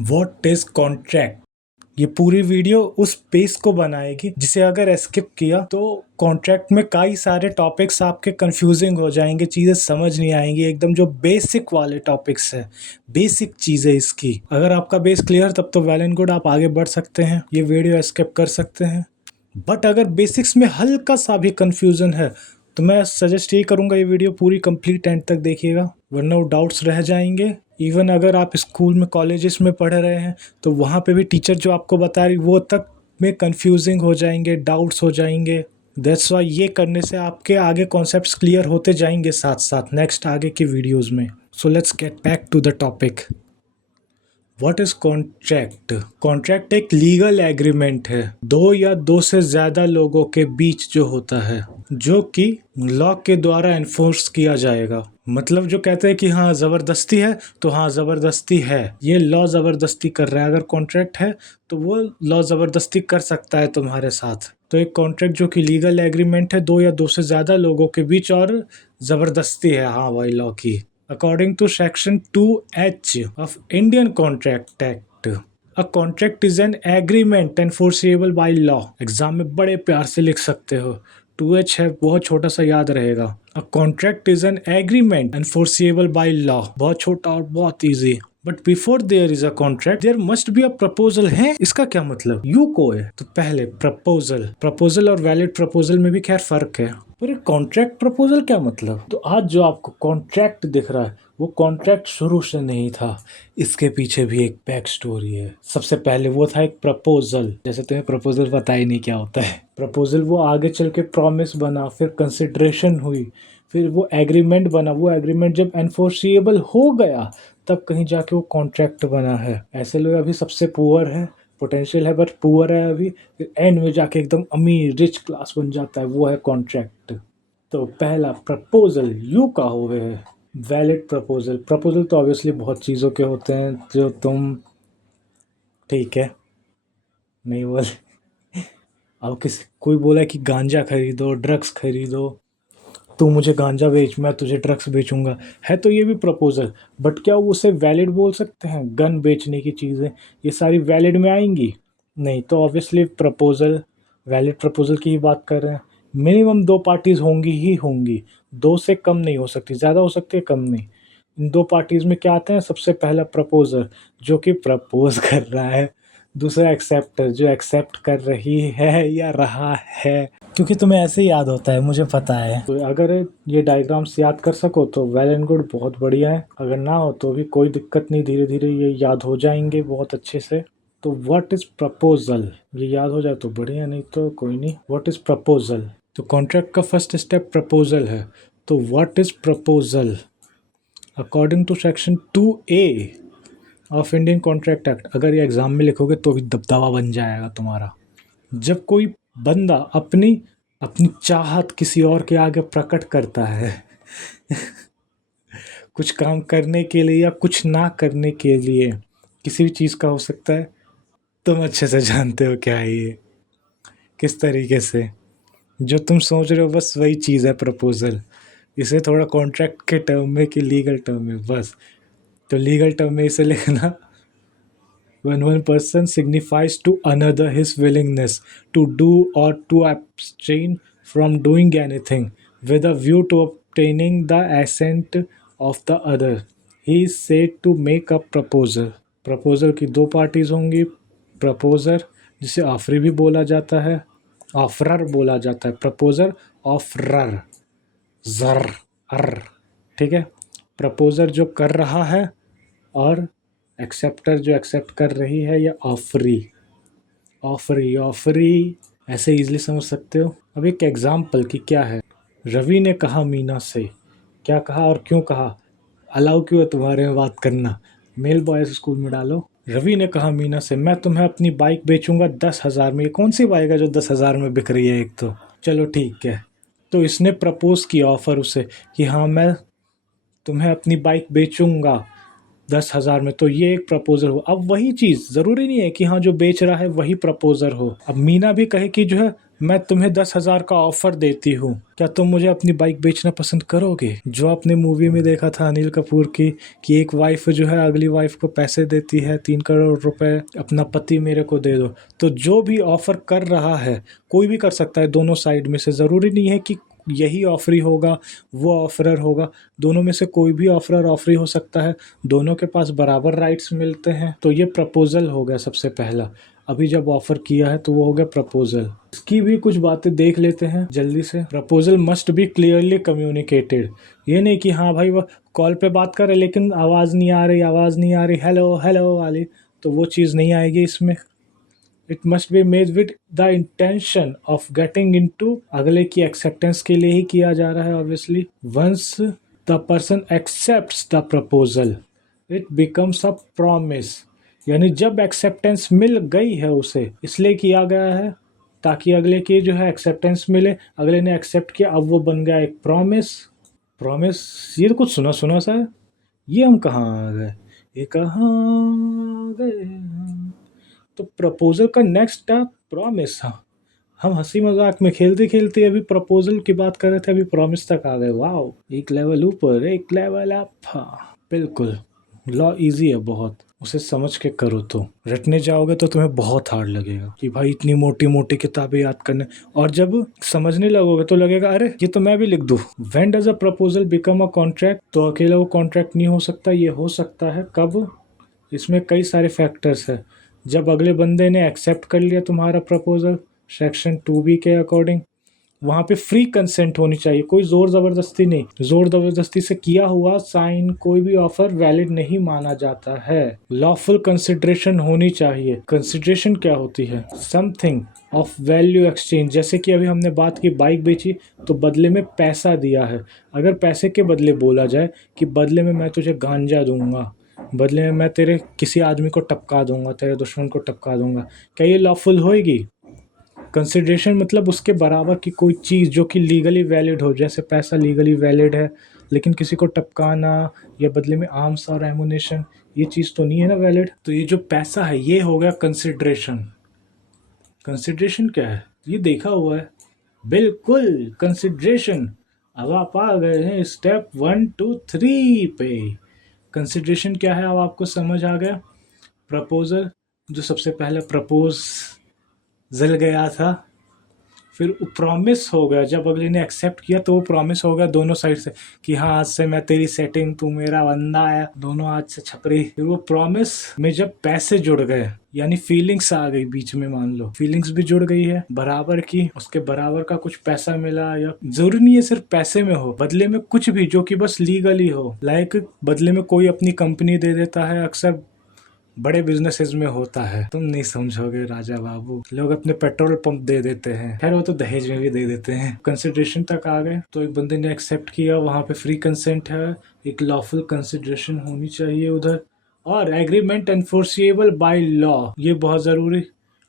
What is contract. ये पूरी video उस पेज को बनाएगी जिसे अगर स्किप किया तो कॉन्ट्रैक्ट में कई सारे टॉपिक्स आपके कंफ्यूजिंग हो जाएंगे, चीज़ें समझ नहीं आएंगी। एकदम जो बेसिक वाले टॉपिक्स है, बेसिक चीज़ें इसकी, अगर आपका बेस क्लियर तब तो वेल एंड गुड, आप आगे बढ़ सकते हैं, ये वीडियो स्किप कर सकते हैं। बट अगर बेसिक्स में हल्का सा भी कंफ्यूजन है तो मैं सजेस्ट ये करूँगा ये वीडियो पूरी कंप्लीट एंड तक देखिएगा, वरना वो डाउट्स रह जाएंगे। इवन अगर आप स्कूल में कॉलेजेस में पढ़ रहे हैं तो वहाँ पे भी टीचर जो आपको बता रही वो तक में कंफ्यूजिंग हो जाएंगे, डाउट्स हो जाएंगे। दैट्स वाई ये करने से आपके आगे कॉन्सेप्ट्स क्लियर होते जाएंगे साथ साथ नेक्स्ट आगे की वीडियोज़ में। So let's get back to the topic. What is contract. Contract एक लीगल एग्रीमेंट है दो या दो से ज्यादा लोगों के बीच जो होता है, जो कि लॉ के द्वारा एनफोर्स किया जाएगा। मतलब जो कहते हैं कि हाँ जबरदस्ती है तो हाँ जबरदस्ती है, ये लॉ जबरदस्ती कर रहा है। अगर कॉन्ट्रैक्ट है तो वो लॉ जबरदस्ती कर सकता है तुम्हारे साथ। तो एक कॉन्ट्रैक्ट जो कि लीगल एग्रीमेंट है दो या दो से ज्यादा लोगों के बीच और जबरदस्ती है हाँ भाई लॉ की। According to Section 2H of Indian Contract Act, a contract is an agreement enforceable by law। Exam में बड़े प्यार से लिख सकते हो, 2H है बहुत छोटा सा याद रहेगा। A contract is an agreement enforceable by law, बहुत छोटा और बहुत easy. But before there is a contract there must be a proposal. है इसका क्या मतलब, यू को है तो पहले प्रपोजल और वैलिड प्रपोजल में भी खैर फर्क है, पर कॉन्ट्रैक्ट प्रपोजल क्या मतलब। तो आज जो आपको कॉन्ट्रैक्ट दिख रहा है वो कॉन्ट्रैक्ट शुरू से नहीं था, इसके पीछे भी एक बैक स्टोरी है। सबसे पहले वो था एक प्रपोजल, जैसे तुम्हें प्रपोजल पता ही नहीं क्या होता है। प्रपोजल वो आगे चल के प्रॉमिस बना, फिर कंसिडरेशन हुई, फिर वो एग्रीमेंट बना। वो एग्रीमेंट जब एनफोर्सिएबल हो गया तब कहीं जाके वो कॉन्ट्रैक्ट बना है। ऐसे लोग अभी सबसे पुअर है, पोटेंशियल है बट पुअर है अभी, फिर एंड में जाके एकदम अमीर रिच क्लास बन जाता है, वो है कॉन्ट्रैक्ट। तो पहला प्रपोजल यू का हो गया है वैलिड प्रपोजल। प्रपोजल तो ऑब्वियसली बहुत चीज़ों के होते हैं जो तुम, ठीक है नहीं बोल, अब किसी कोई बोला कि गांजा खरीदो, ड्रग्स खरीदो, तू मुझे गांजा बेच मैं तुझे ड्रग्स बेचूंगा, है तो ये भी प्रपोजल। बट क्या वो उसे वैलिड बोल सकते हैं। गन बेचने की चीज़ें ये सारी वैलिड में आएंगी नहीं, तो ऑब्वियसली प्रपोजल वैलिड प्रपोजल की ही बात कर रहे हैं। मिनिमम दो पार्टीज होंगी ही होंगी, दो से कम नहीं हो सकती, ज़्यादा हो सकती है कम नहीं। इन दो पार्टीज में क्या आते हैं, सबसे पहला प्रपोजर जो कि प्रपोज कर रहा है, दूसरा एक्सेप्टर जो एक्सेप्ट कर रही है या रहा है। क्योंकि तुम्हें ऐसे ही याद होता है मुझे पता है, तो अगर ये डायग्राम्स याद कर सको तो वेल एंड गुड, बहुत बढ़िया है। अगर ना हो तो भी कोई दिक्कत नहीं, धीरे धीरे ये याद हो जाएंगे बहुत अच्छे से। तो व्हाट इज प्रपोजल, ये याद हो जाए तो बढ़िया, नहीं तो कोई नहीं। व्हाट इज प्रपोजल, तो कॉन्ट्रैक्ट का फर्स्ट स्टेप प्रपोजल है। तो what is proposal, according to section 2A of Indian contract act. अगर ये एग्जाम में लिखोगे तो भी दबदबा बन जाएगा तुम्हारा। जब कोई बंदा अपनी अपनी चाहत किसी और के आगे प्रकट करता है कुछ काम करने के लिए या कुछ ना करने के लिए, किसी भी चीज़ का हो सकता है, तुम अच्छे से जानते हो क्या है ये, किस तरीके से जो तुम सोच रहे हो बस वही चीज़ है प्रपोजल। इसे थोड़ा कॉन्ट्रैक्ट के टर्म में कि लीगल टर्म में बस, तो लीगल टर्म में इसे लिखना when one person signifies to another his willingness to do or to abstain from doing anything with a view to obtaining the assent of the other, he is said to make a proposal। Proposal की दो parties होंगी, proposer जिसे offeree भी बोला जाता है, offeror बोला जाता है, प्रपोजर ऑफरर जर अर, ठीक है। प्रपोजर जो कर रहा है और एक्सेप्टर जो एक्सेप्ट कर रही है, या ऑफरी ऑफरी ऐसे इजीली समझ सकते हो। अब एक एग्जाम्पल की क्या है, रवि ने कहा मीना से, क्या कहा और क्यों कहा, अलाउ क्यों है तुम्हारे में बात करना, मेल बॉयज स्कूल में डालो। रवि ने कहा मीना से मैं तुम्हें अपनी बाइक बेचूंगा 10,000 में। ये कौन सी बाइक है जो 10,000 में बिक रही है, एक तो चलो ठीक है। तो इसने प्रपोज किया ऑफर उसे कि हाँ मैं तुम्हें अपनी बाइक बेचूंगा 10,000 में, तो ये एक प्रपोजल हो। अब वही चीज़ ज़रूरी नहीं है कि हाँ जो बेच रहा है वही प्रपोजल हो। अब मीना भी कहे कि जो है मैं तुम्हें 10,000 का ऑफर देती हूँ, क्या तुम मुझे अपनी बाइक बेचना पसंद करोगे? जो आपने मूवी में देखा था अनिल कपूर की, कि एक वाइफ जो है अगली वाइफ को पैसे देती है 3 करोड़ रुपए, अपना पति मेरे को दे दो। तो जो भी ऑफर कर रहा है, कोई भी कर सकता है दोनों साइड में से, ज़रूरी नहीं है कि यही ऑफरी होगा वो ऑफरर होगा, दोनों में से कोई भी ऑफरर ऑफरी हो सकता है, दोनों के पास बराबर राइट्स मिलते हैं। तो ये प्रपोजल हो गया सबसे पहला। अभी जब ऑफर किया है तो वो हो गया प्रपोजल। इसकी भी कुछ बातें देख लेते हैं जल्दी से। Proposal must be clearly communicated. ये नहीं कि हाँ भाई वो कॉल पे बात कर रहे लेकिन आवाज़ नहीं आ रही, आवाज़ नहीं आ रही, हेलो हेलो वाली, तो वो चीज़ नहीं आएगी इसमें। It must be made with the intention of getting into, अगले की एक्सेप्टेंस के लिए ही किया जा रहा है obviously. Once the person accepts the proposal it becomes a promise. यानी जब एक्सेप्टेंस मिल गई है उसे, इसलिए किया गया है ताकि अगले की जो है एक्सेप्टेंस मिले, अगले ने एक्सेप्ट किया, अब वो बन गया एक प्रॉमिस। प्रॉमिस, ये तो कुछ सुना सुना सा है। ये हम कहाँ आ गए, ये कहाँ आ गए हम? तो प्रपोजल का नेक्स्ट स्टेप प्रॉमिस। हाँ, हम हंसी मजाक में खेलते खेलते अभी प्रपोजल की बात कर रहे थे, अभी प्रॉमिस तक आ गए। वाओ, एक लेवल ऊपर एक लेवल अप। हाँ बिल्कुल, लॉ इजी है बहुत, उसे समझ के करो। तो रटने जाओगे तो तुम्हें बहुत हार्ड लगेगा कि भाई इतनी मोटी मोटी किताबें याद करने, और जब समझने लगोगे तो लगेगा अरे ये तो मैं भी लिख दूँ। When does a proposal become a contract? तो अकेला वो कॉन्ट्रैक्ट नहीं हो सकता, ये हो सकता है कब? इसमें कई सारे फैक्टर्स है। जब अगले बंदे ने एक्सेप्ट कर लिया तुम्हारा प्रपोजल सेक्शन 2B के अकॉर्डिंग, वहाँ पे फ्री कंसेंट होनी चाहिए, कोई ज़ोर ज़बरदस्ती नहीं। ज़ोर ज़बरदस्ती से किया हुआ साइन कोई भी ऑफर वैलिड नहीं माना जाता है। लॉफुल कंसिडरेशन होनी चाहिए। कंसिडरेशन क्या होती है? Something of value exchange. जैसे कि अभी हमने बात की बाइक बेची तो बदले में पैसा दिया है। अगर पैसे के बदले बोला जाए कि बदले में मैं तुझे गांजा दूंगा, बदले में मैं तेरे किसी आदमी को टपका दूंगा, तेरे दुश्मन को टपका दूंगा, क्या ये लॉफुल होएगी? कंसिडरेशन मतलब उसके बराबर की कोई चीज़ जो कि लीगली वैलिड हो। जैसे पैसा लीगली वैलिड है, लेकिन किसी को टपकाना या बदले में आर्म्स और एमुनेशन, ये चीज़ तो नहीं है ना वैलिड। तो ये जो पैसा है ये हो गया कंसिडरेशन। कंसिडरेशन क्या है? ये देखा हुआ है बिल्कुल, कंसिडरेशन। अब आप आ गए हैं स्टेप 1 2 3 पे। कंसिडरेशन क्या है अब आपको समझ आ गया। प्रपोजल, जो सबसे पहले प्रपोज जल गया था, फिर प्रॉमिस हो गया, जब अगले ने एक्सेप्ट किया तो वो प्रॉमिस हो गया दोनों साइड से कि हाँ आज से मैं तेरी सेटिंग, तू मेरा बंदा है, दोनों आज से छपरी। फिर वो प्रॉमिस में जब पैसे जुड़ गए, यानी फीलिंग्स आ गई बीच में, मान लो फीलिंग्स भी जुड़ गई है बराबर की, उसके बराबर का कुछ पैसा मिला, या जरूरी नहीं है सिर्फ पैसे में हो, बदले में कुछ भी जो कि बस लीगली हो। लाइक बदले में कोई अपनी कंपनी दे देता है, अक्सर बड़े बिजनेसेस में होता है, तुम नहीं समझोगे राजा बाबू, लोग अपने पेट्रोल पंप दे देते हैं, खैर वो तो दहेज में भी दे देते हैं। कंसिडरेशन तक आ गए तो एक बंदे ने एक्सेप्ट किया, वहां पे फ्री कंसेंट है, एक लॉफुल कंसिडरेशन होनी चाहिए उधर, और एग्रीमेंट एनफोर्सिएबल बाय लॉ, ये बहुत जरूरी।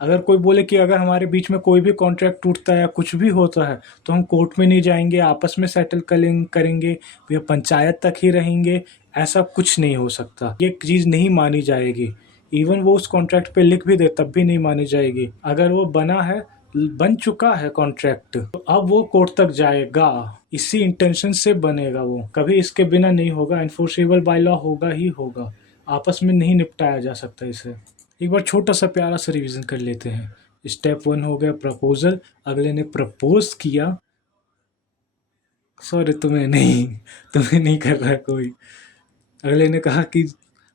अगर कोई बोले कि अगर हमारे बीच में कोई भी कॉन्ट्रैक्ट टूटता है या कुछ भी होता है तो हम कोर्ट में नहीं जाएंगे, आपस में सेटल करेंगे या पंचायत तक ही रहेंगे, ऐसा कुछ नहीं हो सकता। ये चीज़ नहीं मानी जाएगी। इवन वो उस कॉन्ट्रैक्ट पे लिख भी दे तब भी नहीं मानी जाएगी। अगर वो बना है, बन चुका है कॉन्ट्रैक्ट, तो अब वो कोर्ट तक जाएगा, इसी इंटेंशन से बनेगा, वो कभी इसके बिना नहीं होगा। एनफोर्सेबल बाय लॉ होगा ही होगा, आपस में नहीं निपटाया जा सकता इसे। एक बार छोटा सा प्यारा सा रिवीजन कर लेते हैं। स्टेप 1 हो गया प्रपोजल, अगले ने प्रपोज किया, सॉरी तुम्हें नहीं कर रहा कोई। अगले ने कहा कि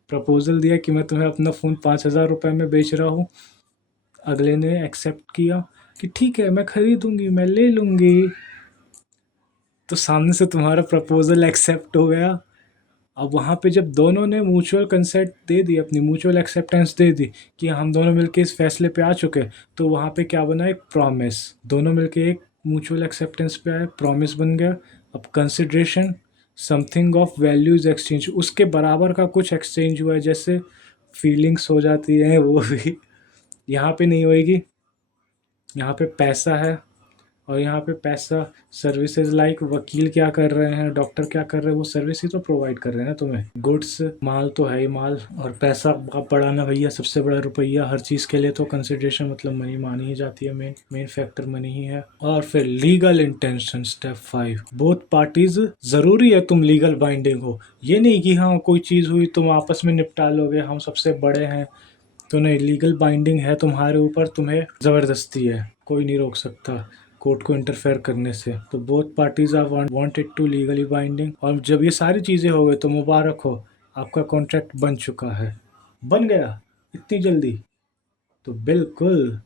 प्रपोजल दिया कि मैं तुम्हें अपना फ़ोन 5,000 रुपये में बेच रहा हूँ। अगले ने एक्सेप्ट किया कि ठीक है मैं खरीदूंगी, मैं ले लूँगी। तो सामने से तुम्हारा प्रपोजल एक्सेप्ट हो गया। अब वहाँ पे जब दोनों ने म्यूचुअल कंसेंट दे दी, अपनी म्यूचुअल एक्सेप्टेंस दे दी कि हम दोनों मिलके इस फैसले पे आ चुके, तो वहाँ पे क्या बना? एक प्रॉमिस। दोनों मिलके एक म्यूचुअल एक्सेप्टेंस पे आए, प्रॉमिस बन गया। अब consideration, something of values exchange, उसके बराबर का कुछ एक्सचेंज हुआ है, जैसे फीलिंग्स हो जाती हैं वो भी यहाँ पे नहीं होएगी। यहाँ पे पैसा है, और यहाँ पे पैसा सर्विसेज लाइक वकील क्या कर रहे हैं, डॉक्टर क्या कर रहे हैं, वो सर्विस ही तो प्रोवाइड कर रहे हैं ना तुम्हें। गुड्स, माल तो है ही माल, और पैसा आप बढ़ाना भैया सबसे बड़ा रुपया। हर चीज़ के लिए तो कंसिडरेशन मतलब मनी मानी ही जाती है, मेन फैक्टर मनी ही है। और फिर legal intention, step 5, both parties, ज़रूरी है तुम लीगल बाइंडिंग हो। ये नहीं कि हाँ कोई चीज़ हुई तुम आपस में निपटा लोगे, हम सबसे बड़े हैं तो नहीं। लीगल बाइंडिंग है तुम्हारे ऊपर, तुम्हें ज़बरदस्ती है, कोई नहीं रोक सकता कोर्ट को इंटरफेयर करने से। तो both parties are wanted to legally binding. और जब ये सारी चीज़ें हो गई तो मुबारक हो, आपका कॉन्ट्रैक्ट बन चुका है। बन गया इतनी जल्दी? तो बिल्कुल,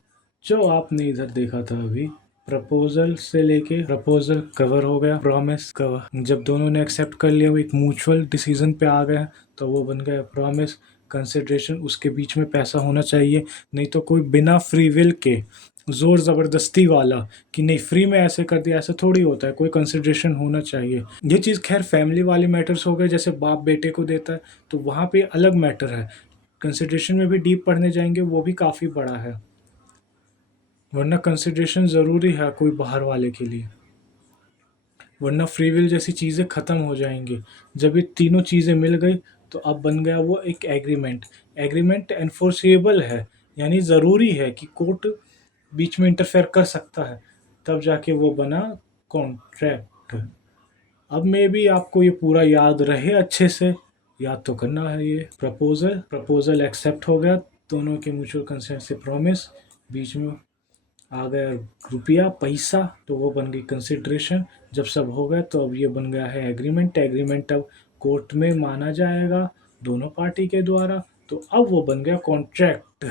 जो आपने इधर देखा था अभी, प्रपोजल से लेके प्रपोजल कवर हो गया, प्रॉमिस कवर। जब दोनों ने एक्सेप्ट कर लिया, वो एक म्यूचुअल डिसीजन पे आ गए, तो वो बन गया प्रॉमिस। कंसिडरेशन, उसके बीच में पैसा होना चाहिए, नहीं तो कोई बिना फ्री विल के जोर ज़बरदस्ती वाला कि नहीं फ्री में ऐसे कर दिया, ऐसा थोड़ी होता है। कोई कंसिडरेशन होना चाहिए। ये चीज़ खैर फैमिली वाले मैटर्स हो गए, जैसे बाप बेटे को देता है तो वहाँ पे अलग मैटर है। कंसिडरेशन में भी डीप पढ़ने जाएंगे, वो भी काफ़ी बड़ा है, वरना कंसिडरेशन ज़रूरी है कोई बाहर वाले के लिए, वरना फ्री विल जैसी चीज़ें ख़त्म हो जाएंगी। जब ये तीनों चीज़ें मिल गई तो अब बन गया वो एक एग्रीमेंट। एग्रीमेंट एनफोर्सेबल है, यानी ज़रूरी है कि कोर्ट बीच में इंटरफेयर कर सकता है, तब जाके वो बना कॉन्ट्रैक्ट। अब मे बी आपको ये पूरा याद रहे अच्छे से, याद तो करना है। ये प्रपोजल एक्सेप्ट हो गया, दोनों के म्यूचुअल कंसेंट से प्रॉमिस, बीच में आ गया रुपया पैसा, तो वो बन गई कंसिडरेशन। जब सब हो गया तो अब ये बन गया है एग्रीमेंट। एग्रीमेंट अब कोर्ट में माना जाएगा दोनों पार्टी के द्वारा, तो अब वो बन गया कॉन्ट्रैक्ट।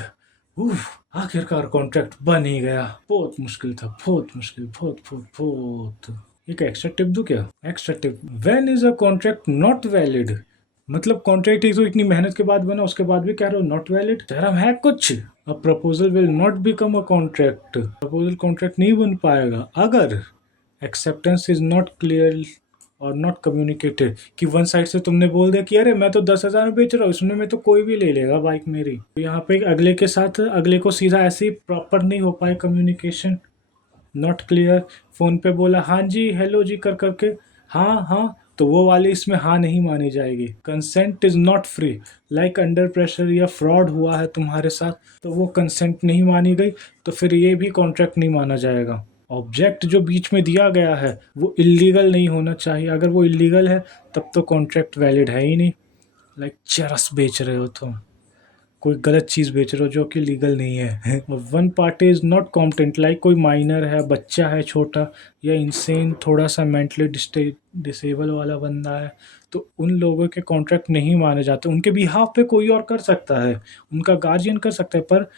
आखिरकार कॉन्ट्रैक्ट बन ही गया। बहुत मुश्किल था, बहुत मुश्किल, बहुत बहुत बहुत। एक एक्स्ट्रा टिप दूं क्या? Extra tip, when is a contract not valid? मतलब कॉन्ट्रैक्ट एक तो इतनी मेहनत के बाद बना, उसके बाद भी कह रहे हो नॉट वैलिड, शर्म है कुछ? A proposal will not become a contract. Proposal contract नहीं बन पाएगा अगर एक्सेप्टेंस इज नॉट क्लियर और नॉट कम्युनिकेटेड। कि वन साइड से तुमने बोल दिया कि अरे मैं तो 10,000 में बेच रहा हूँ, इसमें में तो कोई भी ले लेगा बाइक मेरी। तो यहाँ पे अगले के साथ अगले को सीधा ऐसे ही प्रॉपर नहीं हो पाए कम्युनिकेशन, नॉट क्लियर। फ़ोन पे बोला हाँ जी हेलो जी कर करके, हाँ हाँ, तो वो वाली इसमें हाँ नहीं मानी जाएगी। Consent is not free, like under pressure या फ्रॉड हुआ है तुम्हारे साथ, तो वो कंसेंट नहीं मानी गई, तो फिर ये भी कॉन्ट्रैक्ट नहीं माना जाएगा। ऑब्जेक्ट जो बीच में दिया गया है वो इलीगल नहीं होना चाहिए, अगर वो इलीगल है तब तो कॉन्ट्रैक्ट वैलिड है ही नहीं। लाइक चरस बेच रहे हो तुम, कोई गलत चीज़ बेच रहे हो जो कि लीगल नहीं है। One party is not competent, like कोई माइनर है, बच्चा है छोटा, या इंसेन, थोड़ा सा मेंटली डिसेबल वाला बंदा है, तो उन लोगों के कॉन्ट्रैक्ट नहीं माने जाते। उनके बिहाफ पे कोई और कर सकता है, उनका गार्जियन कर सकता है, पर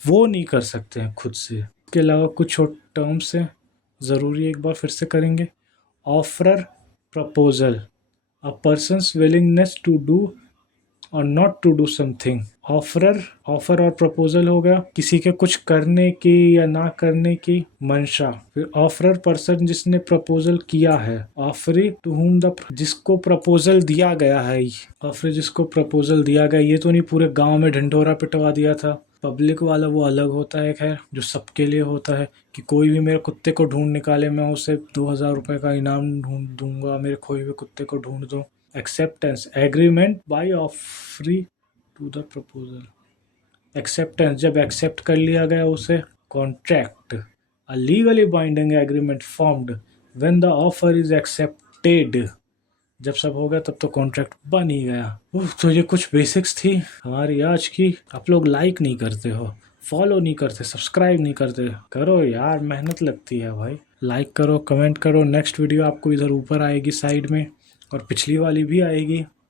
वो नहीं कर सकते हैं खुद से। इसके अलावा कुछ शॉर्ट टर्म्स हैं, ज़रूरी एक बार फिर से करेंगे। Offeror proposal, a person's willingness to do or not to do something. Offer और प्रपोजल हो गया किसी के कुछ करने की या ना करने की मंशा। फिर ऑफरर पर्सन जिसने प्रपोजल किया है, ऑफरी टू हुम द, जिसको प्रपोजल दिया गया है। ऑफरी जिसको प्रपोजल दिया गया, ये तो नहीं पूरे गांव में ढिंढोरा पिटवा दिया था। पब्लिक वाला वो अलग होता है, खैर जो सबके लिए होता है कि कोई भी मेरे कुत्ते को ढूंढ निकाले, मैं उसे 2,000 रुपये का इनाम ढूंढ दूंगा, मेरे खोए हुए कुत्ते को ढूंढ दो। Acceptance, agreement by offeree to the proposal. Acceptance, जब एक्सेप्ट कर लिया गया उसे। Contract, a legally binding agreement formed when the offer is accepted. जब सब हो गया तब तो कॉन्ट्रैक्ट बन ही गया। तो ये कुछ बेसिक्स थी हमारी आज की। आप लोग लाइक नहीं करते हो, फॉलो नहीं करते, सब्सक्राइब नहीं करते, करो यार, मेहनत लगती है भाई। लाइक करो, कमेंट करो। नेक्स्ट वीडियो आपको इधर ऊपर आएगी साइड में, और पिछली वाली भी आएगी।